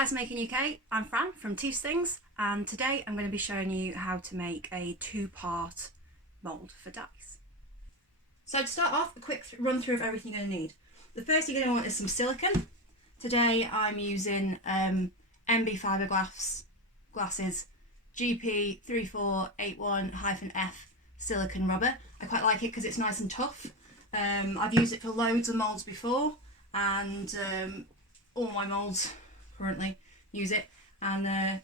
Dice Making UK, I'm Fran from Two Things, and today I'm going to be showing you how to make a two-part mould for dice. So to start off, a quick run through of everything you're going to need. The first you're going to want is some silicone. Today I'm using MB fiberglass glasses GP3481-F silicone rubber. I quite like it because it's nice and tough. I've used it for loads of moulds before, and all my moulds currently use it, and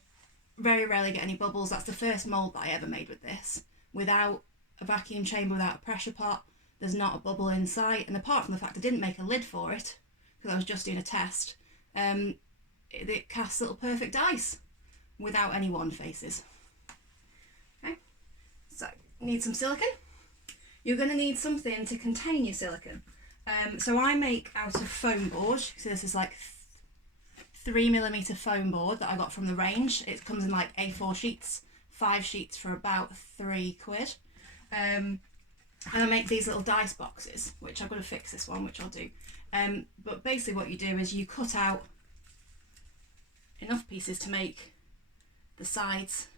very rarely get any bubbles. That's the first mould that I ever made with this, without a vacuum chamber, without a pressure pot. There's not a bubble in sight, and apart from the fact I didn't make a lid for it because I was just doing a test, it casts little perfect dice without any one faces. Okay, so you need some silicone. You're going to need something to contain your silicone. So I make out of foam board. So this is like 3mm foam board that I got from the range. It comes in like A4 sheets, 5 sheets for about £3. And I make these little dice boxes, which I've got to fix this one, which I'll do. But basically what you do is you cut out enough pieces to make the sides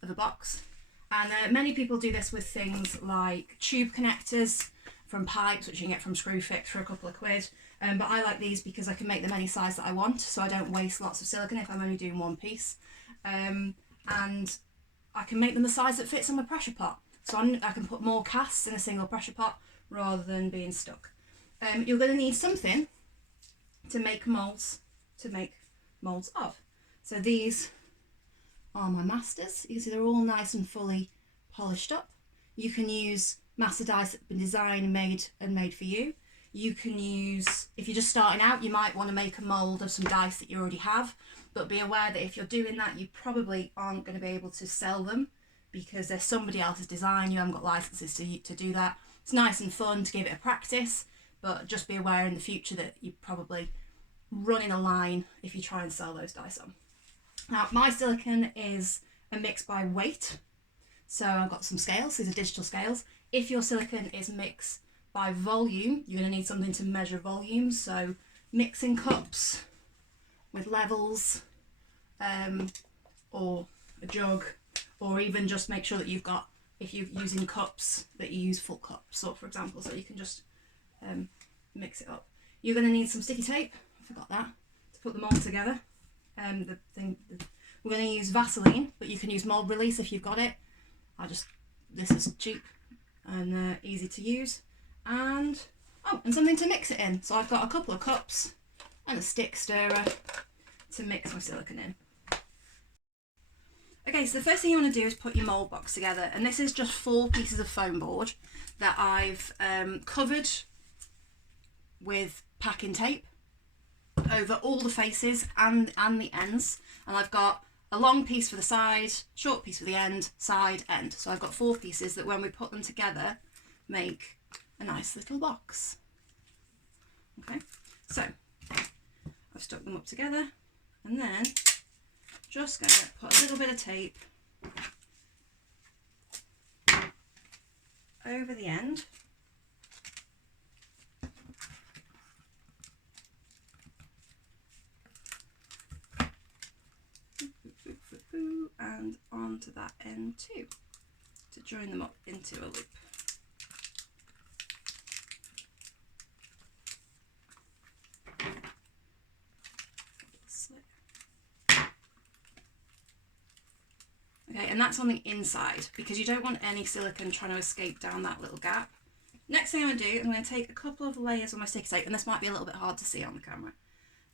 of a box. And many people do this with things like tube connectors from pipes, which you can get from Screwfix for a couple of quid. But I like these because I can make them any size that I want, so I don't waste lots of silicone if I'm only doing one piece. And I can make them the size that fits on my pressure pot. So I can put more casts in a single pressure pot rather than being stuck. You're going to need something to make moulds of. So these are my masters. You can see they're all nice and fully polished up. You can use master dice that have been designed, made for you. You can use, if you're just starting out, you might want to make a mould of some dice that you already have, but be aware that if you're doing that, you probably aren't going to be able to sell them because they're somebody else's design. You haven't got licenses to do that. It's nice and fun to give it a practice, but just be aware in the future that you're probably running a line if you try and sell those dice on. Now, my silicone is a mix by weight. So I've got some scales. These are digital scales. If your silicone is mixed by volume, you're going to need something to measure volume. So mixing cups with levels, or a jug, or even just make sure that you've got, if you're using cups, that you use full cups, so for example, so you can just mix it up. You're going to need some sticky tape. I forgot that, to put them all together. We're going to use Vaseline, but you can use mould release if you've got it. This is cheap and easy to use. And something to mix it in. So I've got a couple of cups and a stick stirrer to mix my silicone in. Okay, so the first thing you want to do is put your mould box together, and this is just 4 pieces of foam board that I've covered with packing tape over all the faces and the ends, and I've got a long piece for the side, short piece for the end, side, end. So I've got 4 pieces that when we put them together make a nice little box. Okay, so I've stuck them up together, and then just going to put a little bit of tape over the end. And onto that end too, to join them up into a loop. Okay, and that's on the inside because you don't want any silicone trying to escape down that little gap. Next thing I'm going to do, I'm going to take a couple of layers of my sticky tape, and this might be a little bit hard to see on the camera.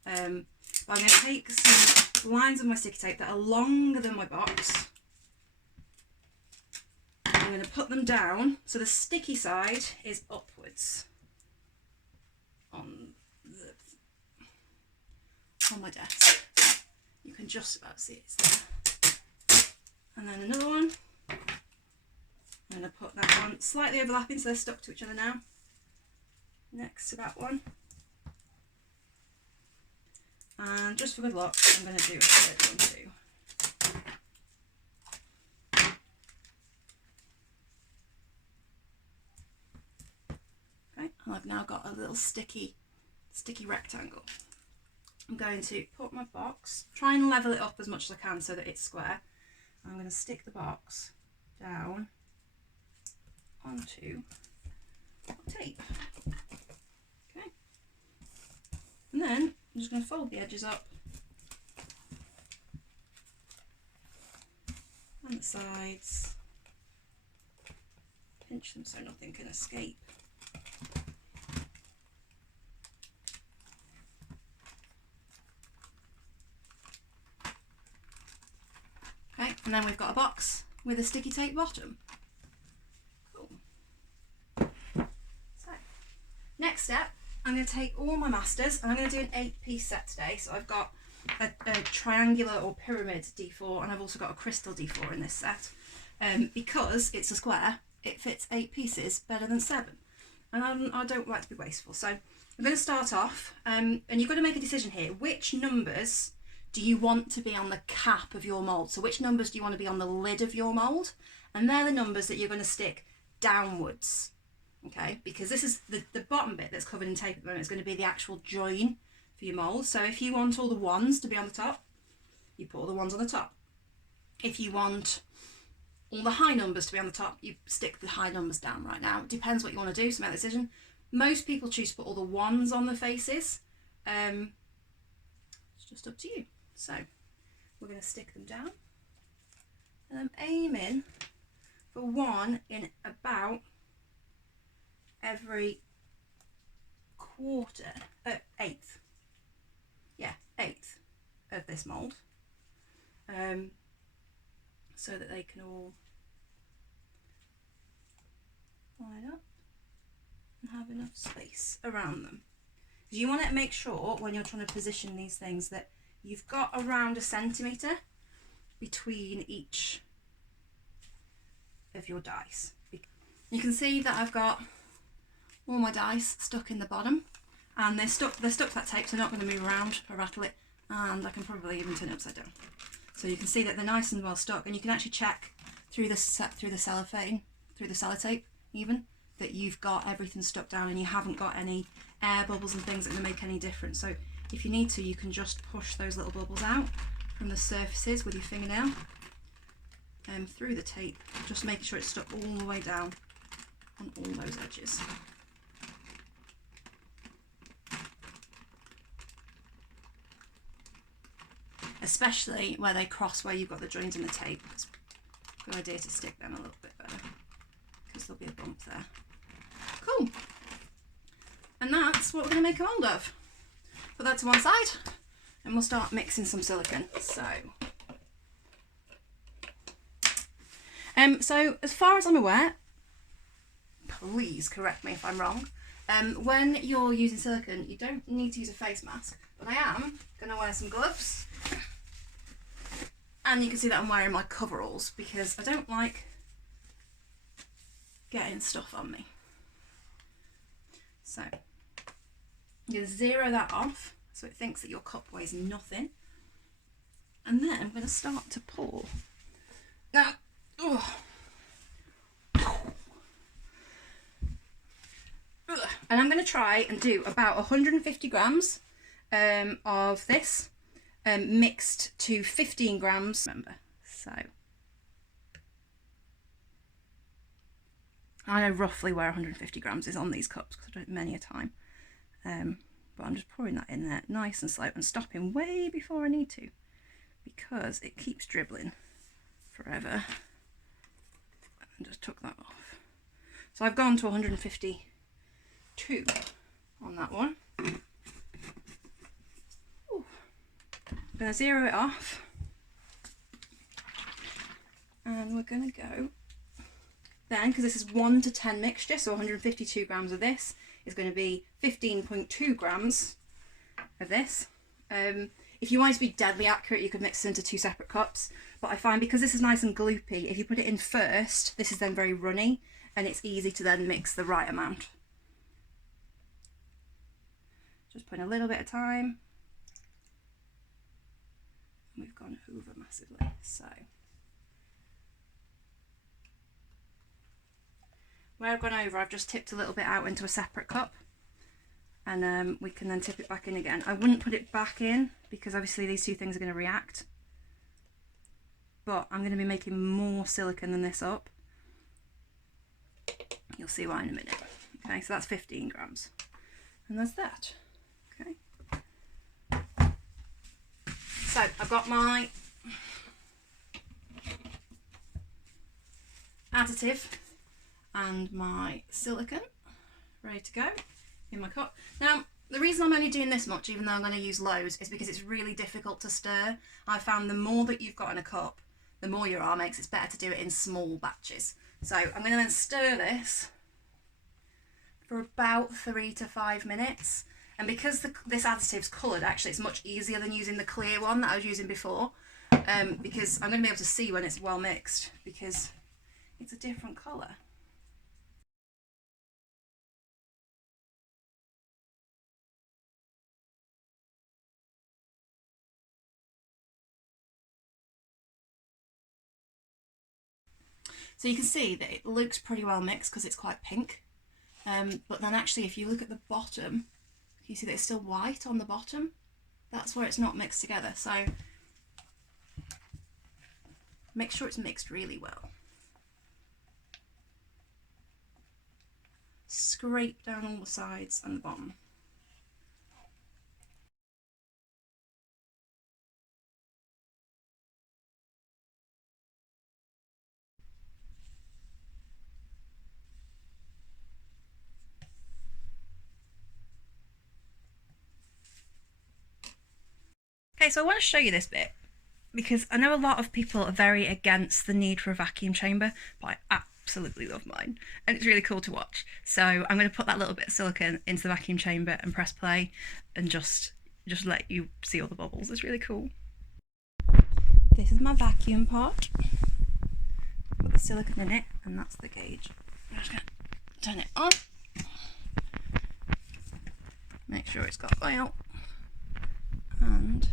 But I'm going to take some lines of my sticky tape that are longer than my box. I'm going to put them down so the sticky side is upwards on my desk. You can just about see it's there. And then another one. I'm going to put that one slightly overlapping so they're stuck to each other now. Next to that one. And just for good luck, I'm going to do a third one too. Okay, and I've now got a little sticky rectangle. I'm going to put my box, try and level it up as much as I can so that it's square. I'm going to stick the box down onto tape. Okay. And then I'm just going to fold the edges up and the sides, pinch them so nothing can escape. Okay, and then we've got a box with a sticky tape bottom. Cool. So, next step, I'm going to take all my masters and I'm going to do an 8-piece set today. So I've got a triangular or pyramid D4 and I've also got a crystal D4 in this set. Because it's a square, it fits 8 pieces better than 7. And I don't like to be wasteful. So I'm going to start off and you've got to make a decision here. Which numbers do you want to be on the cap of your mould? So which numbers do you want to be on the lid of your mould? And they're the numbers that you're going to stick downwards, okay? Because this is the bottom bit that's covered in tape at the moment is going to be the actual join for your mould. So if you want all the ones to be on the top, you put all the ones on the top. If you want all the high numbers to be on the top, you stick the high numbers down right now. It depends what you want to do, so make a decision. Most people choose to put all the ones on the faces. It's just up to you. So we're going to stick them down and I'm aiming for one in about every eighth. Yeah, eighth of this mould. So that they can all line up and have enough space around them. Because you want to make sure when you're trying to position these things that you've got around 1 centimetre between each of your dice. You can see that I've got all my dice stuck in the bottom and they're stuck to that tape, so they're not going to move around or rattle it, and I can probably even turn it upside down. So you can see that they're nice and well stuck, and you can actually check through the cellophane, through the sellotape even, that you've got everything stuck down and you haven't got any air bubbles and things that are going to make any difference. So if you need to, you can just push those little bubbles out from the surfaces with your fingernail through the tape, just making sure it's stuck all the way down on all those edges. Especially where they cross where you've got the joins in the tape. It's a good idea to stick them a little bit better because there'll be a bump there. Cool. And that's what we're going to make a mould of. Put that to one side and we'll start mixing some silicone. So as far as I'm aware, please correct me if I'm wrong, when you're using silicone you don't need to use a face mask, but I am going to wear some gloves. And you can see that I'm wearing my coveralls because I don't like getting stuff on me. So I'm going to zero that off so it thinks that your cup weighs nothing. And then I'm going to start to pour. Now, and I'm going to try and do about 150 grams of this. Mixed to 15 grams, remember. So I know roughly where 150 grams is on these cups because I do it many a time. But I'm just pouring that in there nice and slow and stopping way before I need to because it keeps dribbling forever. And just took that off. So I've gone to 152 on that one. I'm going to zero it off and we're going to go then, because this is 1 to 10 mixture, so 152 grams of this is going to be 15.2 grams of this. If you want it to be deadly accurate you could mix it into 2 separate cups, but I find because this is nice and gloopy, if you put it in first this is then very runny and it's easy to then mix the right amount. Just putting a little bit of time. We've gone over massively, so where I've gone over I've just tipped a little bit out into a separate cup and we can then tip it back in again. I wouldn't put it back in because obviously these two things are going to react, but I'm going to be making more silicone than this up. You'll see why in a minute. Okay, so that's 15 grams, and there's that. Okay, so I've got my additive and my silicone ready to go in my cup. Now, the reason I'm only doing this much, even though I'm going to use loads, is because it's really difficult to stir. I found the more that you've got in a cup, the more your arm makes. It's better to do it in small batches. So I'm going to then stir this for about 3 to 5 minutes. And because this additive's coloured, actually it's much easier than using the clear one that I was using before, because I'm going to be able to see when it's well mixed, because it's a different colour. So you can see that it looks pretty well mixed because it's quite pink, but then actually if you look at the bottom, you see that it's still white on the bottom. That's where it's not mixed together. So make sure it's mixed really well. Scrape down all the sides and the bottom. Okay, so I want to show you this bit because I know a lot of people are very against the need for a vacuum chamber, but I absolutely love mine and it's really cool to watch. So I'm going to put that little bit of silicone into the vacuum chamber and press play and just let you see all the bubbles. It's really cool. This is my vacuum pot. Put the silicone in it, and that's the gauge. I'm just going to turn it on. Make sure it's got oil. And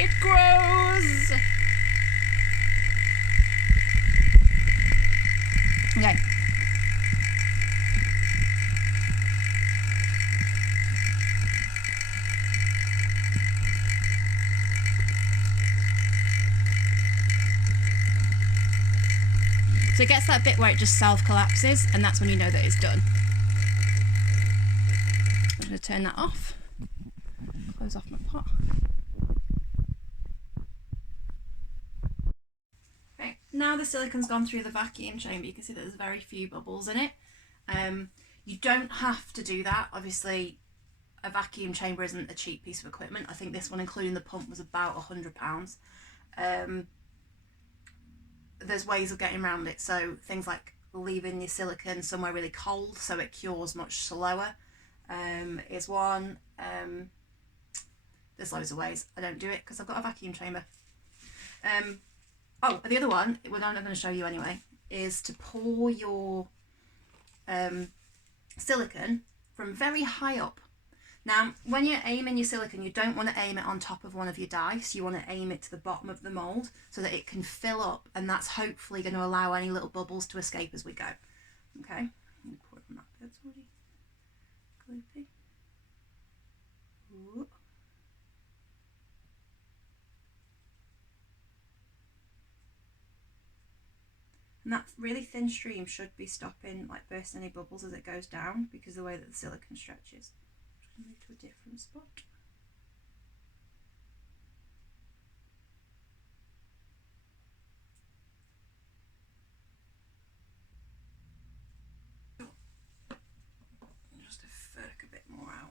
it grows. Okay. So it gets that bit where it just self-collapses, and that's when you know that it's done. I'm going to turn that off, close off my pot. Okay, now the silicone's gone through the vacuum chamber, you can see that there's very few bubbles in it. You don't have to do that. Obviously, a vacuum chamber isn't a cheap piece of equipment. I think this one, including the pump, was about £100. There's ways of getting around it, so things like leaving your silicone somewhere really cold so it cures much slower is one. There's loads of ways. I don't do it because I've got a vacuum chamber. Oh, the other one, what I'm going to show you anyway, is to pour your silicone from very high up. Now, when you're aiming your silicone, you don't want to aim it on top of one of your dice. You want to aim it to the bottom of the mould so that it can fill up, and that's hopefully going to allow any little bubbles to escape as we go. Okay, I'm going to pour it on that bit. It's already gloopy. Ooh. And that really thin stream should be stopping, like bursting any bubbles as it goes down, because of the way that the silicone stretches. I'm going to move to a different spot. Just to furk a bit more out.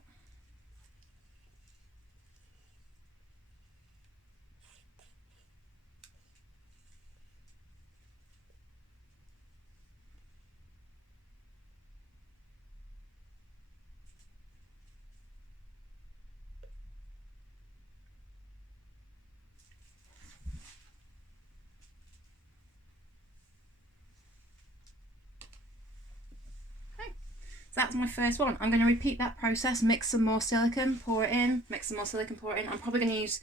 that's my first one. I'm going to repeat that process, mix some more silicone, pour it in, mix some more silicone, pour it in. I'm probably going to use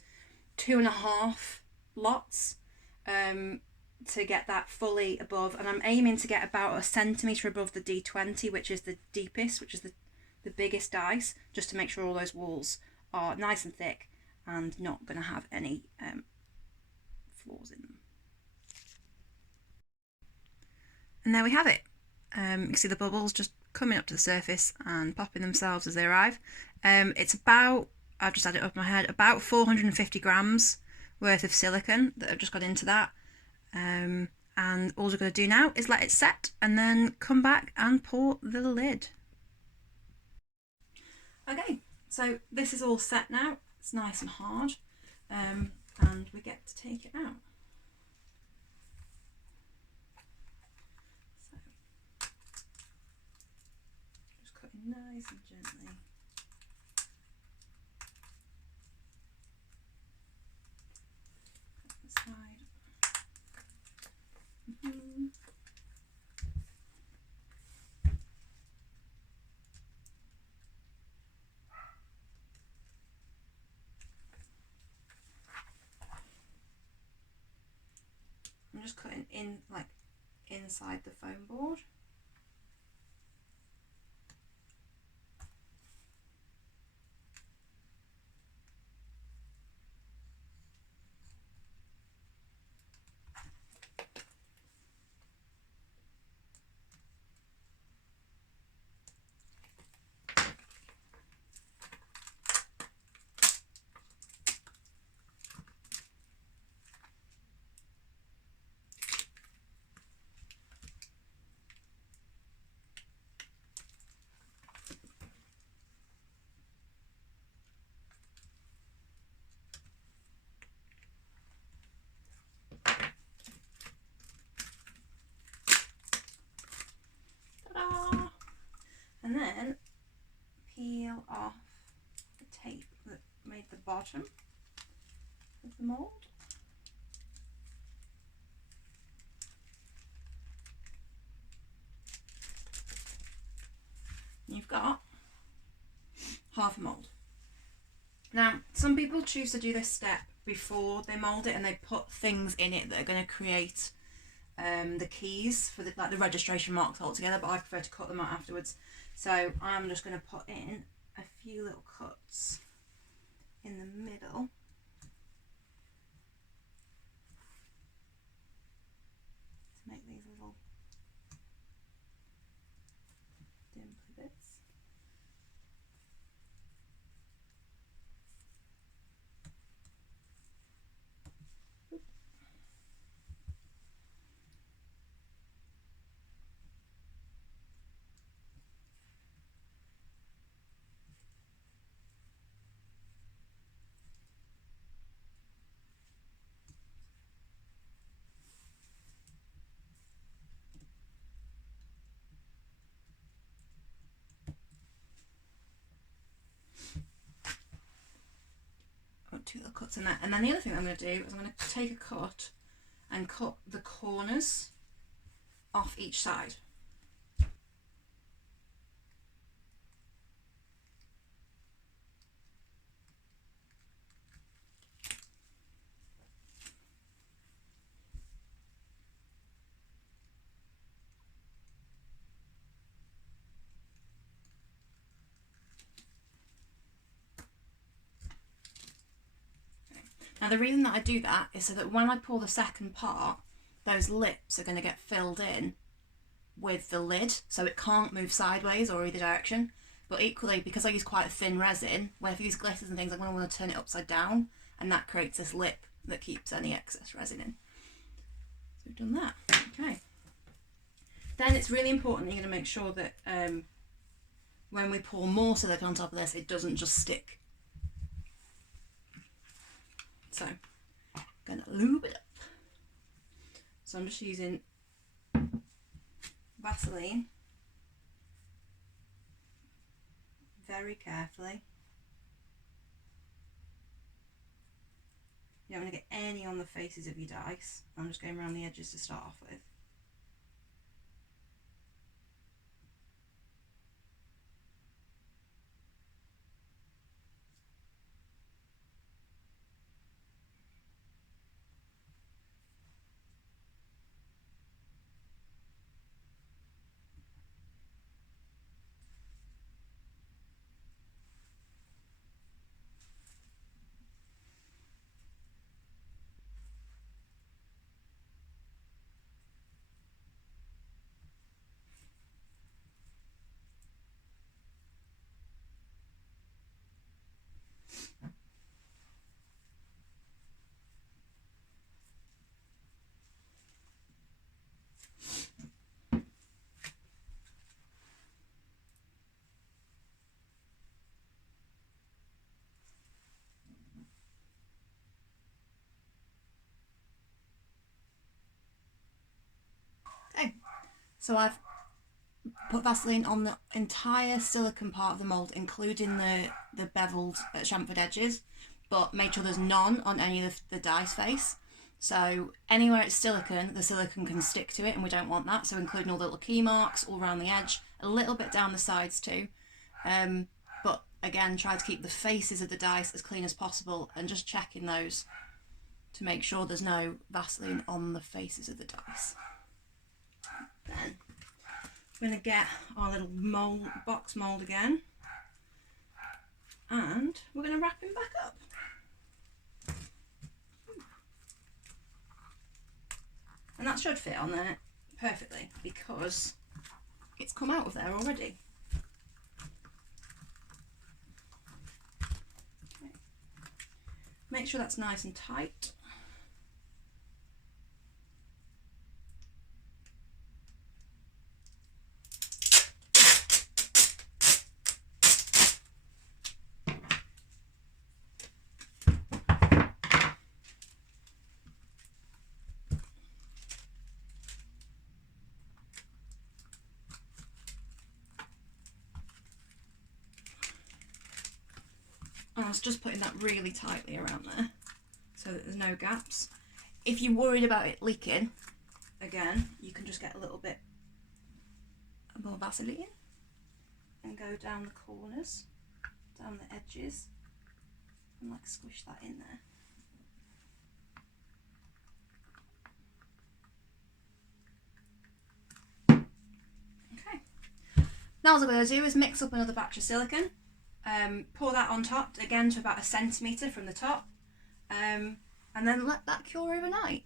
2.5 lots to get that fully above, and I'm aiming to get about 1 centimetre above the D20, which is the deepest, which is the biggest dice, just to make sure all those walls are nice and thick and not going to have any flaws in them. And there we have it. You can see the bubbles just coming up to the surface and popping themselves as they arrive. It's about, I've just added it up in my head, about 450 grams worth of silicone that I've just got into that. And all we're going to do now is let it set and then come back and pour the lid. Okay, so this is all set now. It's nice and hard, and we get to take it out. So, just cutting nice and gently. Cut the side. I'm just cutting in, like, inside the foam board. And then peel off the tape that made the bottom of the mould. You've got half a mould. Now, some people choose to do this step before they mould it, and they put things in it that are going to create the keys for the registration marks altogether, but I prefer to cut them out afterwards. So I'm just going to put in a few little cuts in the middle. To make these little dimply bits. Two little cuts in that, and then the other thing I'm going to do is I'm going to take a cut and cut the corners off each side. Now the reason that I do that is so that when I pour the second part, those lips are going to get filled in with the lid, so it can't move sideways or either direction. But equally, because I use quite a thin resin, when I use glitters and things, I'm going to want to turn it upside down, and that creates this lip that keeps any excess resin in. So we've done that. Okay. Then it's really important that you're going to make sure that when we pour more silicone on top of this, it doesn't just stick. So I'm going to lube it up. So I'm just using Vaseline very carefully. You don't want to get any on the faces of your dice. I'm just going around the edges to start off with. So I've put Vaseline on the entire silicone part of the mould, including the beveled chamfered edges, but made sure there's none on any of the dice face. So anywhere it's silicone, the silicone can stick to it, and we don't want that. So including all the little key marks all around the edge, a little bit down the sides too. But again, try to keep the faces of the dice as clean as possible, and just checking those to make sure there's no Vaseline on the faces of the dice. Then we're going to get our little mould, box mould again, and we're going to wrap him back up. And that should fit on there perfectly because it's come out of there already. Okay. Make sure that's nice and tight. And I was just putting that really tightly around there so that there's no gaps. If you're worried about it leaking, again, you can just get a little bit more Vaseline and go down the corners, down the edges, and like squish that in there. Okay. Now what I'm going to do is mix up another batch of silicone. Pour that on top again to about 1 centimetre from the top, and then let that cure overnight.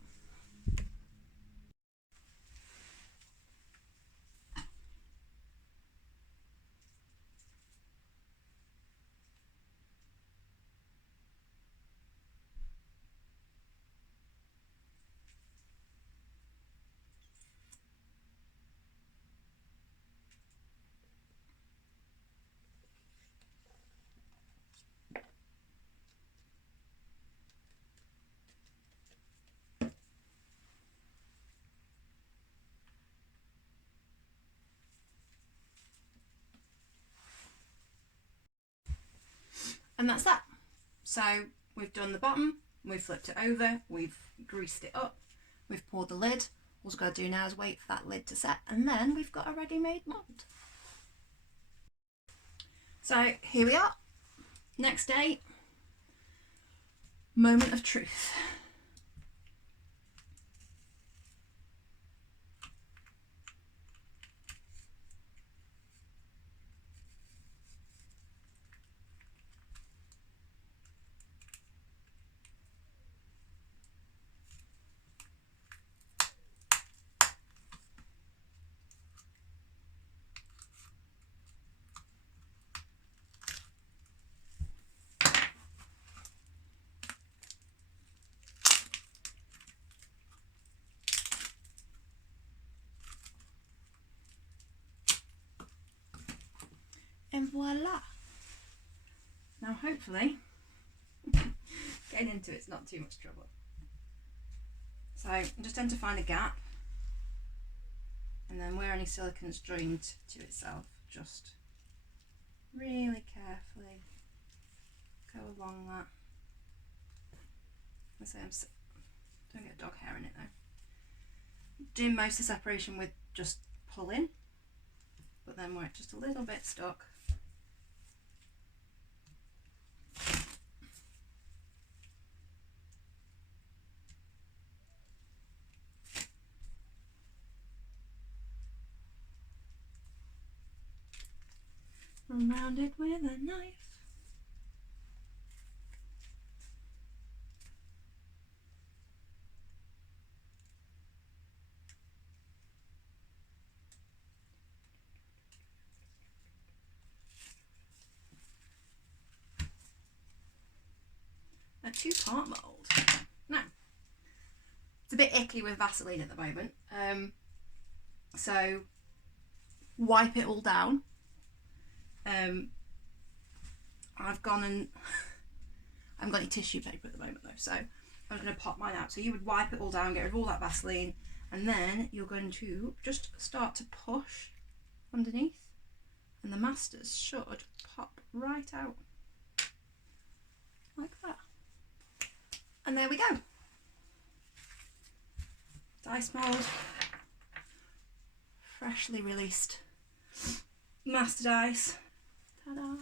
And that's that. So we've done the bottom, we've flipped it over, we've greased it up, we've poured the lid. All we've got to do now is wait for that lid to set, and then we've got a ready-made mould. So here we are. Next day, moment of truth. And voila. Now hopefully, getting into it's not too much trouble. So I just tend to find a gap, and then where any silicone's joined to itself, just really carefully go along that. Don't get dog hair in it though. Doing most of the separation with just pulling, but then where it's just a little bit stuck, around it with a knife. A 2-part mould. Now, it's a bit icky with Vaseline at the moment, so wipe it all down. I've gone and I haven't got any tissue paper at the moment though, so I'm going to pop mine out. So you would wipe it all down, get rid of all that Vaseline, And then you're going to just start to push underneath, and the masters should pop right out like that. And there we go. Dice mould, freshly released master dice. Ta-da!